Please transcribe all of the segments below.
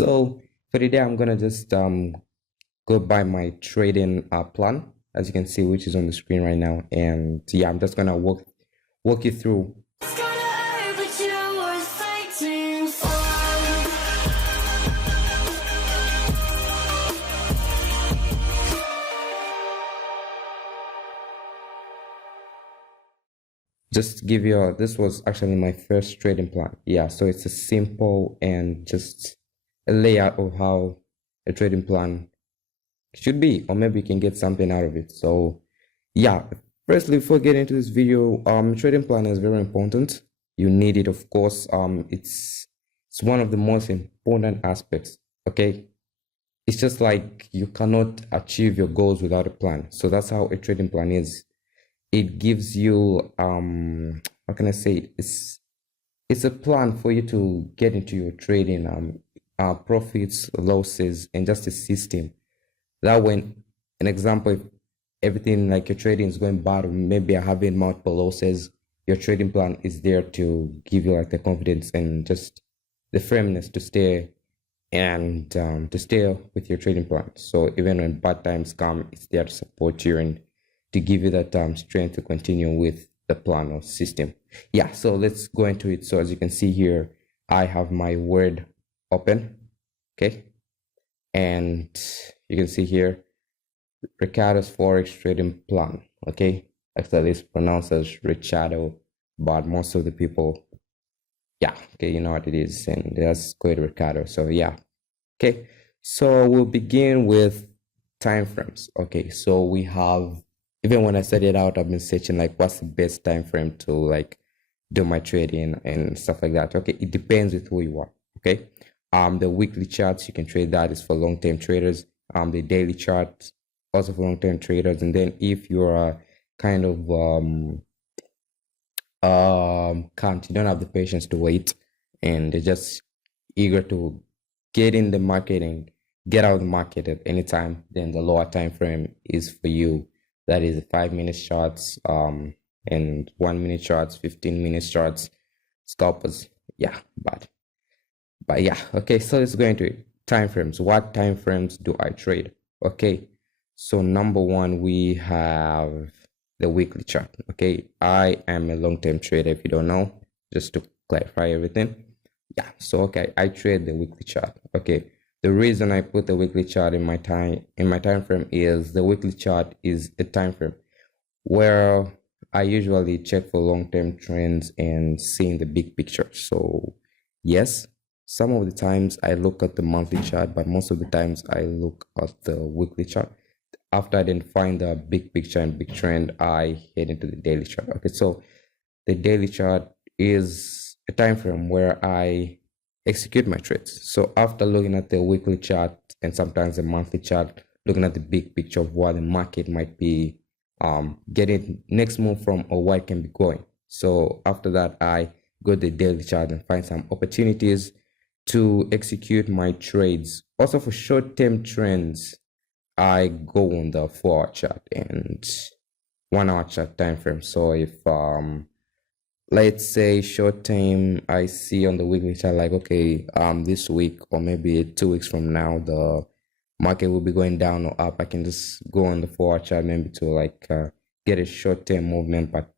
So for today, I'm gonna just go by my trading plan, as you can see, which is on the screen right now. And yeah, I'm just gonna walk you through. Just give you this was actually my first trading plan. Yeah, so it's a simple and just a layout of how a trading plan should be, or maybe you can get something out of it. So yeah, firstly, before getting into this video, trading plan is very important. You need it, of course. It's one of the most important aspects. Okay, it's just like you cannot achieve your goals without a plan. So that's how a trading plan is. It gives you how can I say it? It's a plan for you to get into your trading profits, losses, and just a system that when an example, if everything like your trading is going bad, or maybe you're having multiple losses, your trading plan is there to give you like the confidence and just the firmness to stay and to stay with your trading plan. So even when bad times come, it's there to support you and to give you that strength to continue with the plan or system. Yeah, so let's go into it. So as you can see here, I have my word open, okay, and you can see here Ricciardo's Forex trading plan. Okay, actually it's pronounced as Ricciardo, but most of the people, yeah, okay, you know what it is, and that's called Ricciardo. So yeah, okay, so we'll begin with time frames. Okay, so we have, even when I started out, I've been searching like what's the best time frame to like do my trading and stuff like that. Okay, it depends with who you are. Okay, the weekly charts, you can trade that, is for long-term traders. The daily chart also for long-term traders. And then if you're a kind of you don't have the patience to wait and they're just eager to get in the market and get out of the market at any time, then the lower time frame is for you. That is 5-minute charts, and 1-minute charts, 15-minute charts, scalpers. Yeah, but yeah, okay, so let's go into it. Time frames. What time frames do I trade? Okay, so number one, we have the weekly chart. Okay, I am a long-term trader, if you don't know, just to clarify everything. Yeah, so okay, I trade the weekly chart. Okay, the reason I put the weekly chart in my time frame is the weekly chart is a time frame where I usually check for long-term trends and seeing the big picture. So yes, some of the times I look at the monthly chart, but most of the times I look at the weekly chart. After I then find the big picture and big trend, I head into the daily chart. Okay, so the daily chart is a time frame where I execute my trades. So after looking at the weekly chart and sometimes the monthly chart, looking at the big picture of what the market might be getting next move from, or what can be going. So after that, I go to the daily chart and find some opportunities to execute my trades. Also for short-term trends, I go on the 4-hour chart and 1-hour chart time frame. So if let's say short term, I see on the weekly chart like, okay, this week or maybe 2 weeks from now the market will be going down or up, I can just go on the 4-hour chart maybe to like get a short-term movement. But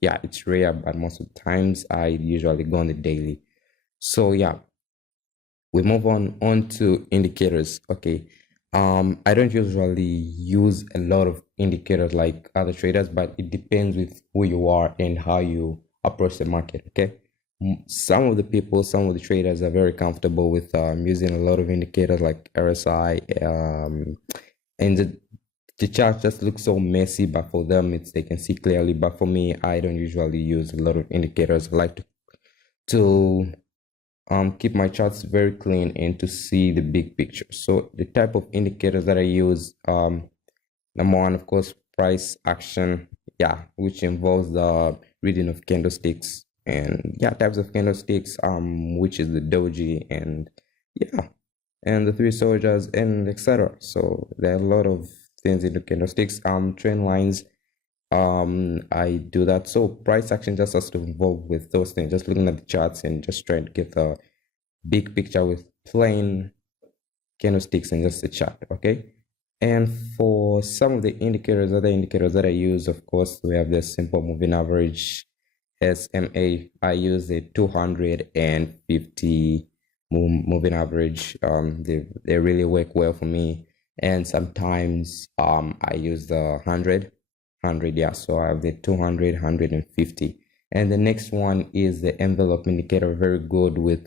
yeah, it's rare, but most of the times I usually go on the daily. So yeah, we move on to indicators. Okay, I don't usually use a lot of indicators like other traders, but it depends with who you are and how you approach the market. Okay, some of the traders are very comfortable with using a lot of indicators like RSI, and the chart just looks so messy, but for them they can see clearly. But for me, I don't usually use a lot of indicators. I like to keep my charts very clean and to see the big picture. So the type of indicators that I use, number one, of course, price action, yeah, which involves the reading of candlesticks and yeah, types of candlesticks, which is the doji and yeah, and the 3 soldiers and etc. So there are a lot of things in the candlesticks. Trend lines, I do that. So price action just has to involve with those things, just looking at the charts and just trying to get the big picture with plain candlesticks and just a chart. Okay. And for some of the indicators, other indicators that I use, of course, we have the simple moving average, SMA. I use the 250 moving average. They really work well for me. And sometimes I use the 100, yeah. So I have the 200, 150. And the next one is the envelope indicator, very good with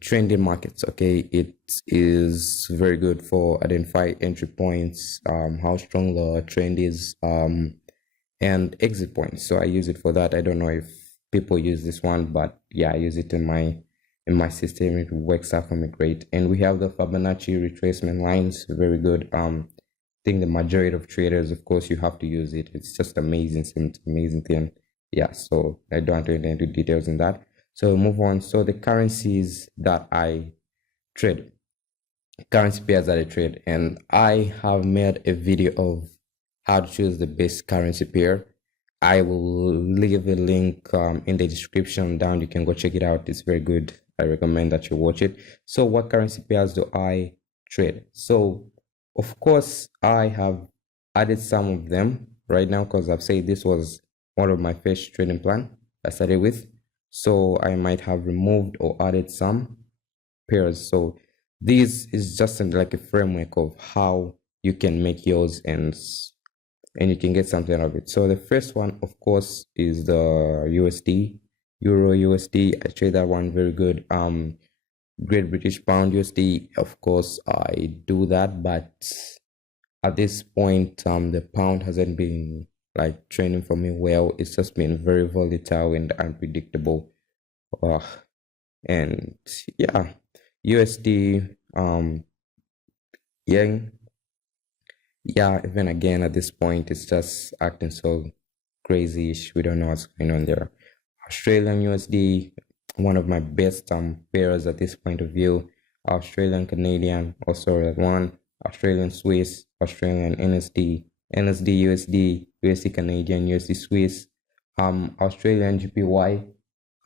trending markets. Okay, it is very good for identify entry points, how strong the trend is, and exit points. So I use it for that. I don't know if people use this one, but yeah, I use it in my system. It works out for me great. And we have the Fibonacci retracement lines, very good. I think the majority of traders, of course, you have to use it. It's just amazing, it's an amazing thing. Yeah, so I don't go into details in that. So move on. So the currencies that I trade, currency pairs that I trade, and I have made a video of how to choose the best currency pair. I will leave a link in the description down. You can go check it out. It's very good. I recommend that you watch it. So what currency pairs do I trade? So of course I have added some of them right now because I've said this was one of my first trading plan I started with. So I might have removed or added some pairs. So this is just like a framework of how you can make yours and you can get something out of it. So the first one, of course, is the USD, Euro USD. I trade that one very good. Great British Pound USD, of course, I do that, but at this point, the pound hasn't been like trending for me well. It's just been very volatile and unpredictable. And yeah, USD, yen, yeah, even again at this point, it's just acting so crazy-ish. We don't know what's going on there. Australian USD, one of my best pairs at this point of view. Australian Canadian, also that one. Australian Swiss, Australian NSD, NSD USD, USD Canadian, USD Swiss, Australian GPY.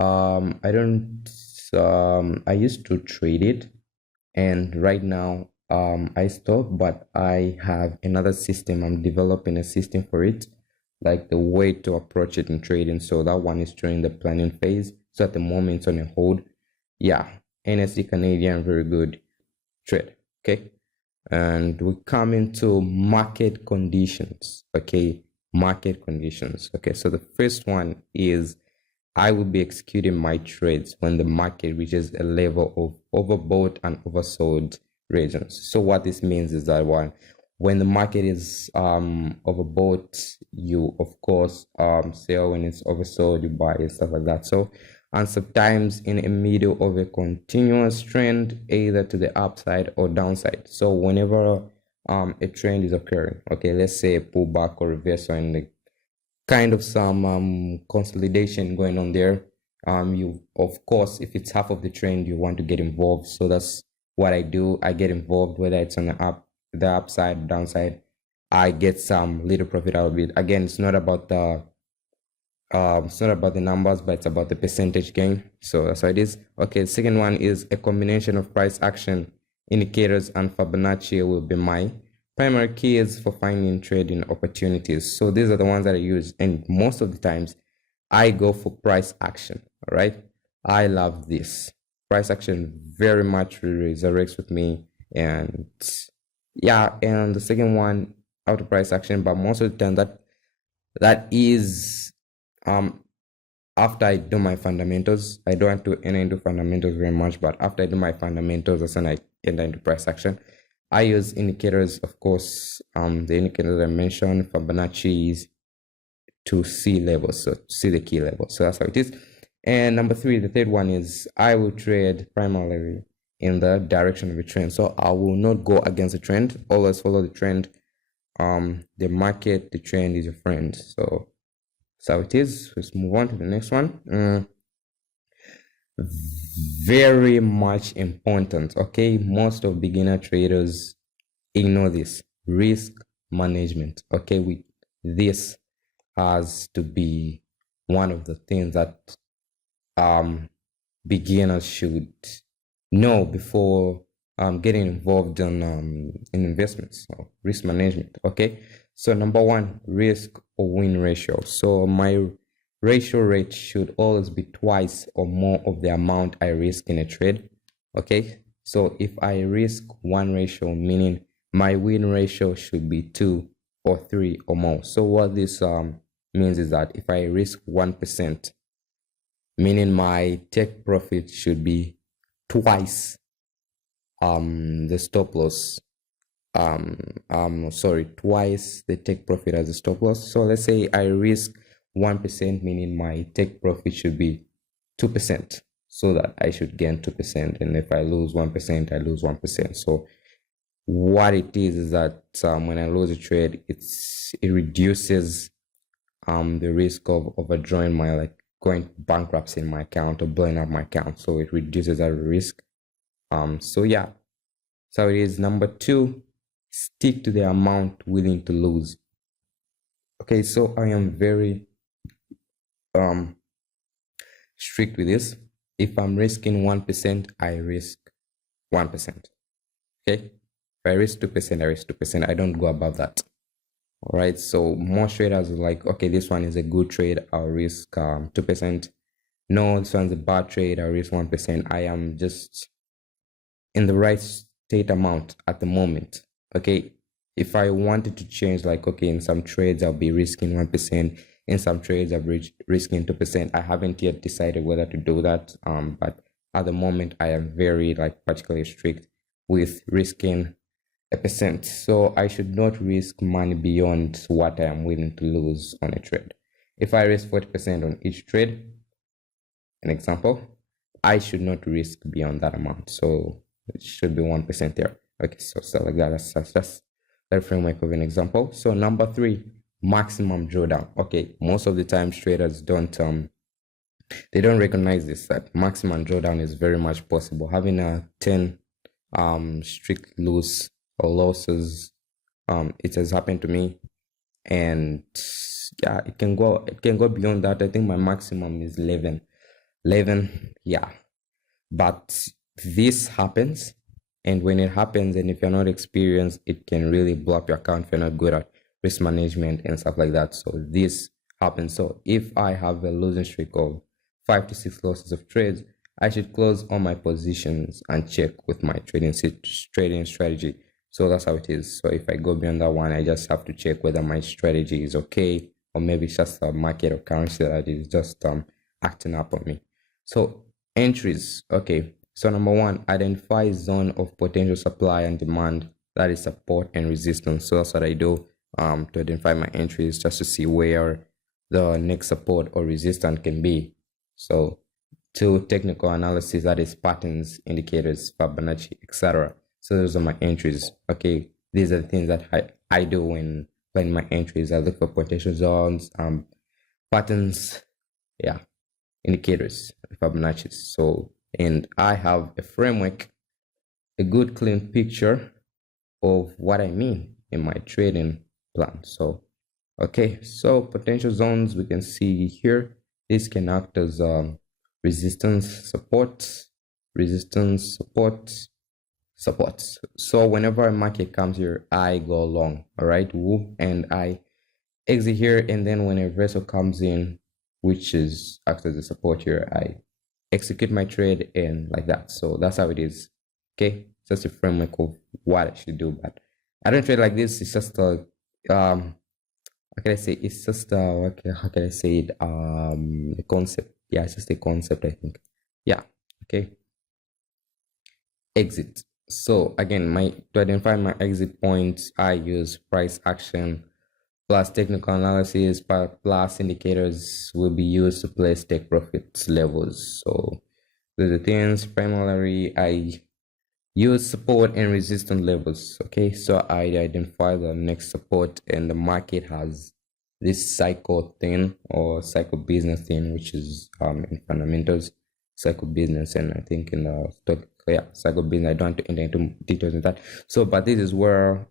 I don't I used to trade it, and right now I stopped, but I have another system. I'm developing a system for it, like the way to approach it in trading. So that one is during the planning phase. So at the moment it's on a hold. Yeah, NSD Canadian, very good trade. Okay, and we come into market conditions. Okay, market conditions. Okay, so the first one is I will be executing my trades when the market reaches a level of overbought and oversold regions. So what this means is that when the market is overbought, you of course sell. When it's oversold, you buy and stuff like that. So, and sometimes in the middle of a continuous trend, either to the upside or downside. So whenever a trend is occurring, okay, let's say a pullback or reversal in the kind of some consolidation going on there, you of course, if it's half of the trend, you want to get involved. So that's what I do. I get involved, whether it's on the upside, downside. I get some little profit out of it. Again, it's not about the numbers, but it's about the percentage gain. So that's how it is. Okay, the second one is a combination of price action indicators and Fibonacci will be my primary keys for finding trading opportunities. So these are the ones that I use, and most of the times I go for price action. All right, I love this price action very much, resurrects with me. And yeah, and the second one, out of price action, but most of the time that is after I do my fundamentals. I don't want to enter into fundamentals very much, but after I do my fundamentals, that's when I enter into price action. I use indicators, of course, the indicators I mentioned, Fibonacci's, to see levels, so to see the key levels. So that's how it is. And number three, the third one is I will trade primarily in the direction of a trend. So I will not go against the trend, always follow the trend. The market, the trend is your friend. So that's how it is. Let's move on to the next one. Very much important. Okay, most of beginner traders ignore this: risk management. Okay, this has to be one of the things that beginners should know before getting involved in investments or risk management. Okay, so number one, risk or win ratio. So my ratio rate should always be twice or more of the amount I risk in a trade. Okay, so if I risk one ratio, meaning my win ratio should be 2 or 3 or more. So what this means is that if I risk 1%, meaning my take profit should be twice the stop loss, twice the take profit as a stop loss. So let's say I risk 1%, meaning my take profit should be 2%, so that I should gain 2%, and if I lose 1%, I lose 1%. So what it is that when I lose a trade, it reduces the risk of overdrawing my, like, going bankrupt in my account or blowing up my account. So it reduces that risk. So yeah, so it is. Number two, stick to the amount willing to lose. Okay, so I am very strict with this. If I'm risking 1%, I risk 1%. Okay, if I risk 2%, I risk 2%. I don't go above that. All right, so most traders are like, okay, this one is a good trade, I'll risk 2%. No, this one's a bad trade, I'll risk 1%. I am just in the right state amount at the moment. Okay, if I wanted to change, like, okay, in some trades I'll be risking 1%, in some trades I'll be risking 2%. I haven't yet decided whether to do that, but at the moment I am very, like, particularly strict with risking 1%. So I should not risk money beyond what I am willing to lose on a trade. If I risk 40% on each trade, an example, I should not risk beyond that amount. So it should be 1% there. Okay, so like that. That's the framework of an example. So number three, maximum drawdown. Okay, most of the time traders don't recognize this, that maximum drawdown is very much possible. Having a 10 strict lose or losses, it has happened to me, and yeah, it can go beyond that. I think my maximum is 11, yeah, but this happens, and when it happens, and if you're not experienced, it can really blow up your account if you're not good at risk management and stuff like that. So this happens. So if I have a losing streak of 5 to 6 losses of trades, I should close all my positions and check with my trading strategy. So that's how it is. So if I go beyond that one, I just have to check whether my strategy is okay, or maybe it's just a market or currency that is just acting up on me. So entries. Okay, so number one, identify zone of potential supply and demand, that is support and resistance. So that's what I do to identify my entries, just to see where the next support or resistance can be. So to technical analysis, that is patterns, indicators, Fibonacci, etc. So those are my entries. Okay, these are the things that I do when planning my entries. I look for potential zones, patterns, yeah, indicators, Fibonacci. So, and I have a framework, a good clean picture of what I mean in my trading plan. So okay, so potential zones, we can see here, this can act as resistance, support, resistance, support. So whenever a market comes here, I go long, all right, and I exit here, and then when a reversal comes in, which is acts as a support here, I execute my trade, and like that. So that's how it is. Okay, just a framework of what I should do, but I don't trade like this. It's just a how can I say, it's just how can I say it, a concept. Yeah, it's just a concept, I think. Yeah, okay. Exit. So again, to identify my exit points, I use price action plus technical analysis plus indicators will be used to place take profit levels. So the things, primarily I use support and resistance levels. Okay, so I identify the next support, and the market has this cycle thing or cycle business thing, which is in fundamentals, cycle business, and I think in the stock, yeah, cycle business. I don't want to enter into details in that. So, but this is where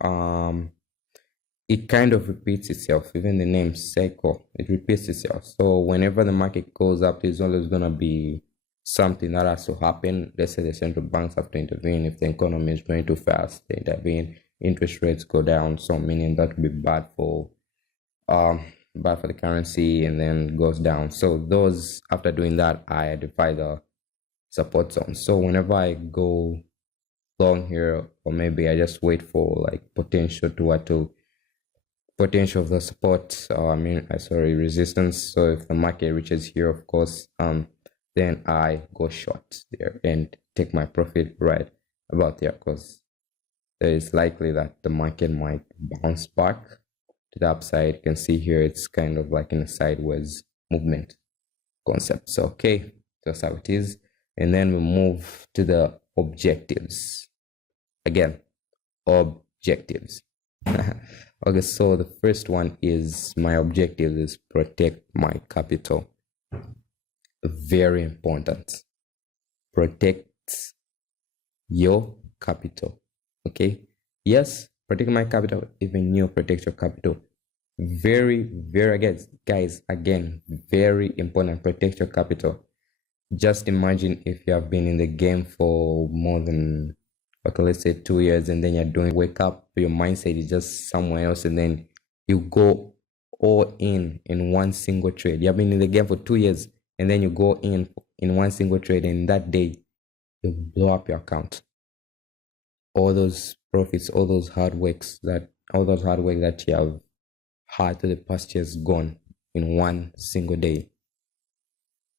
it kind of repeats itself. Even the name cycle, it repeats itself. So whenever the market goes up, there's always gonna be something that has to happen. Let's say the central banks have to intervene. If the economy is growing too fast, they intervene. Interest rates go down, so meaning that would be bad for the currency, and then goes down. So those, after doing that, I identify the support zone. So whenever I go long here, or maybe I just wait for like potential potential of the support, resistance. So if the market reaches here, of course, then I go short there and take my profit right about there, because there is likely that the market might bounce back to the upside. You can see here it's kind of like in a sideways movement concept. So okay, that's how it is. And then we move to the objectives. Again, objectives. Okay, so the first one is, my objective is protect my capital. Very important. Protect your capital. Okay, yes, protect my capital. Even you protect your capital. Very, guys, again, very important. Protect your capital. Just imagine if you have been in the game for more than, okay, let's say 2 years, and then you're wake up, your mindset is just somewhere else, and then you go all in one single trade. You have been in the game for 2 years, and then you go in one single trade, and that day you blow up your account. All those profits, all those hard work that you have had to the past years gone in one single day.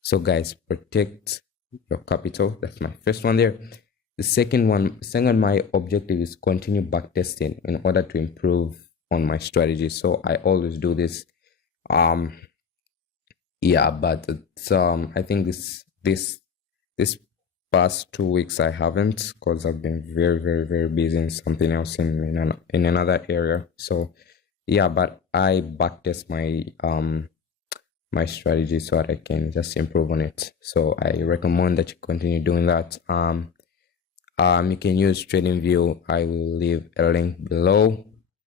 So guys, protect your capital. That's my first one there. The second, my objective is continue backtesting in order to improve on my strategy. So I always do this. But I think this past 2 weeks I haven't, because I've been very, very, very busy in something else in another area. So yeah, but I backtest my strategy so that I can just improve on it. So I recommend that you continue doing that. You can use TradingView. I will leave a link below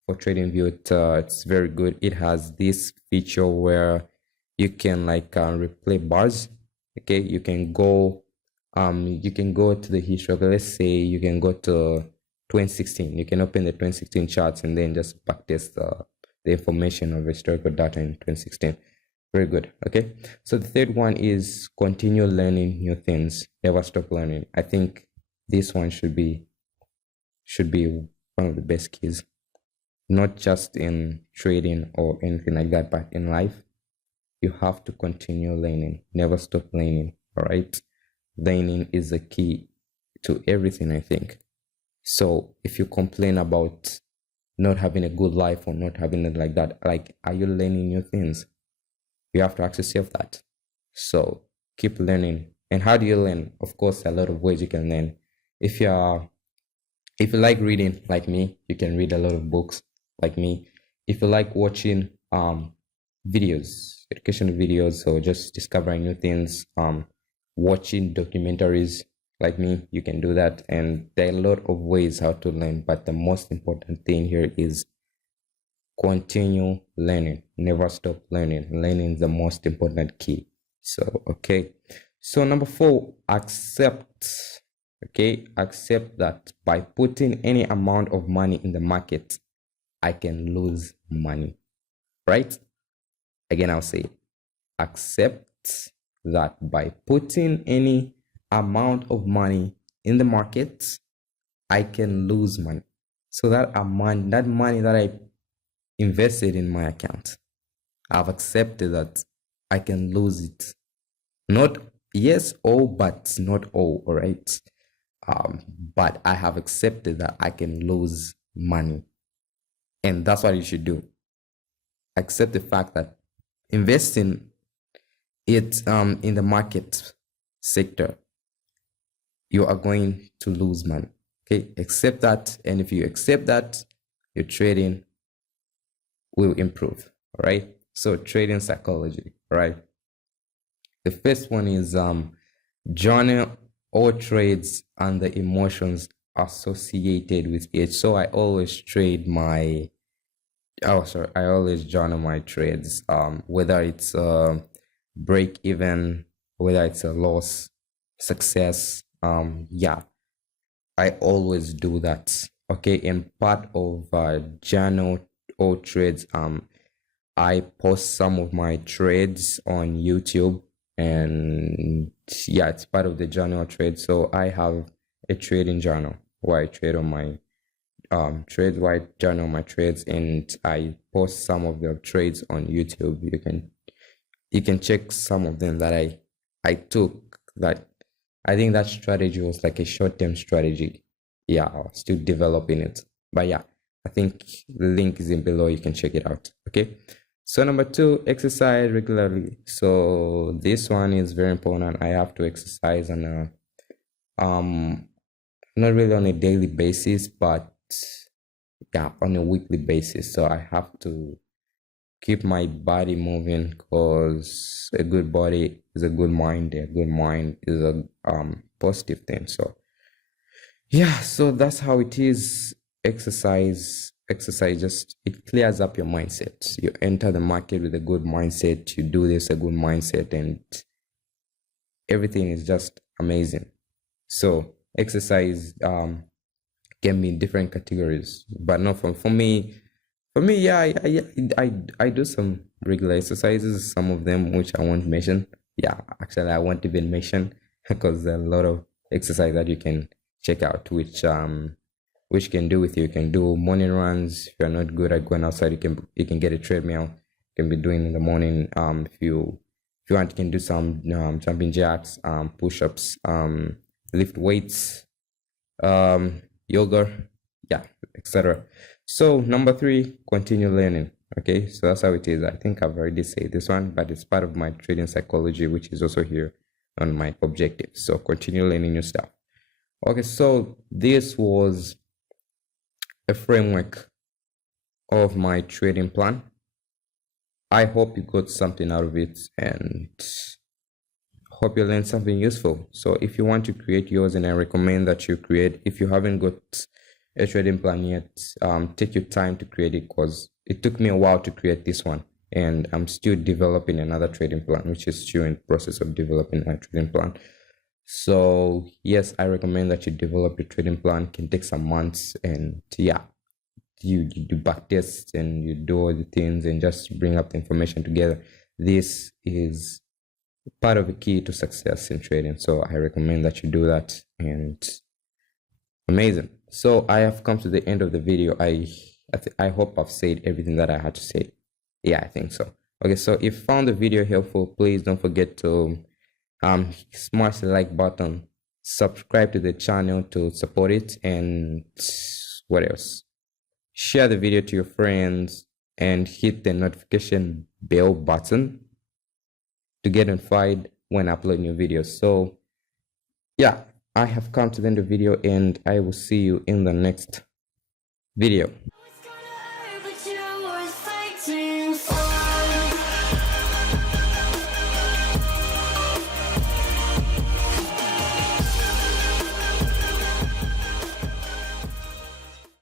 for TradingView. It's very good. It has this feature where you can replay bars. Okay, you can go to the history. Okay, let's say you can go to 2016. You can open the 2016 charts and then just backtest the information of historical data in 2016. Very good. Okay, so the third one is continue learning new things. Never stop learning. I think this one should be one of the best keys, not just in trading or anything like that, but in life. You have to continue learning. Never stop learning. All right, learning is the key to everything, I think. So if you complain about not having a good life or not having it like that, are you learning new things? You have to ask yourself that. So keep learning. And how do you learn? Of course, a lot of ways you can learn. If you like reading like me, you can read a lot of books like me. If you like watching videos, educational videos, or just discovering new things, watching documentaries like me, you can do that. And there are a lot of ways how to learn, but the most important thing here is continue learning. Never stop learning. Learning is the most important key. So okay, so number 4, accept that by putting any amount of money in the market, I can lose money. Right? Again, I'll say, accept that by putting any amount of money in the market, I can lose money. So that money that I invested in my account, I've accepted that I can lose it. Not yes, all, but not all right? But I have accepted that I can lose money. And that's what you should do. Accept the fact that investing it in the market sector, you are going to lose money. Okay, accept that. And if you accept that, your trading will improve. All right, so trading psychology. All right, the first one is journal all trades and the emotions associated with it. So I always I always journal my trades, whether it's break even, whether it's a loss, success. Yeah, I always do that. Okay, and part of journal or trades, I post some of my trades on YouTube, and yeah, it's part of the journal trade. So I have a trading journal where I trade on my trades, where I journal my trades, and I post some of the trades on YouTube. You can check some of them that I took. That I think that strategy was like a short-term strategy. Yeah, I was still developing it. But yeah, I think the link is in below. You can check it out. Okay. So number 2, exercise regularly. So this one is very important. I have to exercise on a not really on a daily basis, but yeah, on a weekly basis. So I have to keep my body moving, because a good body is a good mind. A good mind is a positive thing. So yeah, so that's how it is. Exercise just, it clears up your mindset. You enter the market with a good mindset, you do this a good mindset, and everything is just amazing. So exercise can be in different categories, but not for me. Yeah, I do some regular exercises, some of them which I won't mention. Yeah, actually I won't even mention because there are a lot of exercise that you can check out, which can do with you. You can do morning runs. If you're not good at going outside, you can get a treadmill. You can be doing in the morning. If you want, you can do some jumping jacks, push-ups, lift weights, yoga, yeah, etc. So number 3, continue learning. Okay, so that's how it is. I think I've already said this one, but it's part of my trading psychology, which is also here on my objectives. So continue learning new stuff. Okay, so this was a framework of my trading plan. I hope you got something out of it, and hope you learned something useful. So if you want to create yours, and I recommend that you create, if you haven't got a trading plan yet, take your time to create it, because it took me a while to create this one, and I'm still developing another trading plan, which is still in the process of developing my trading plan. So yes, I recommend that you develop your trading plan. It can take some months, and yeah, you do back tests and you do all the things and just bring up the information together. This is part of the key to success in trading. So I recommend that you do that, and amazing. So I have come to the end of the video. I hope I've said everything that I had to say. Yeah, I think so. Okay, so if you found the video helpful, please don't forget to smash the like button, subscribe to the channel to support it, and what else? Share the video to your friends and hit the notification bell button to get notified when I upload new videos. So yeah, I have come to the end of the video, and I will see you in the next video.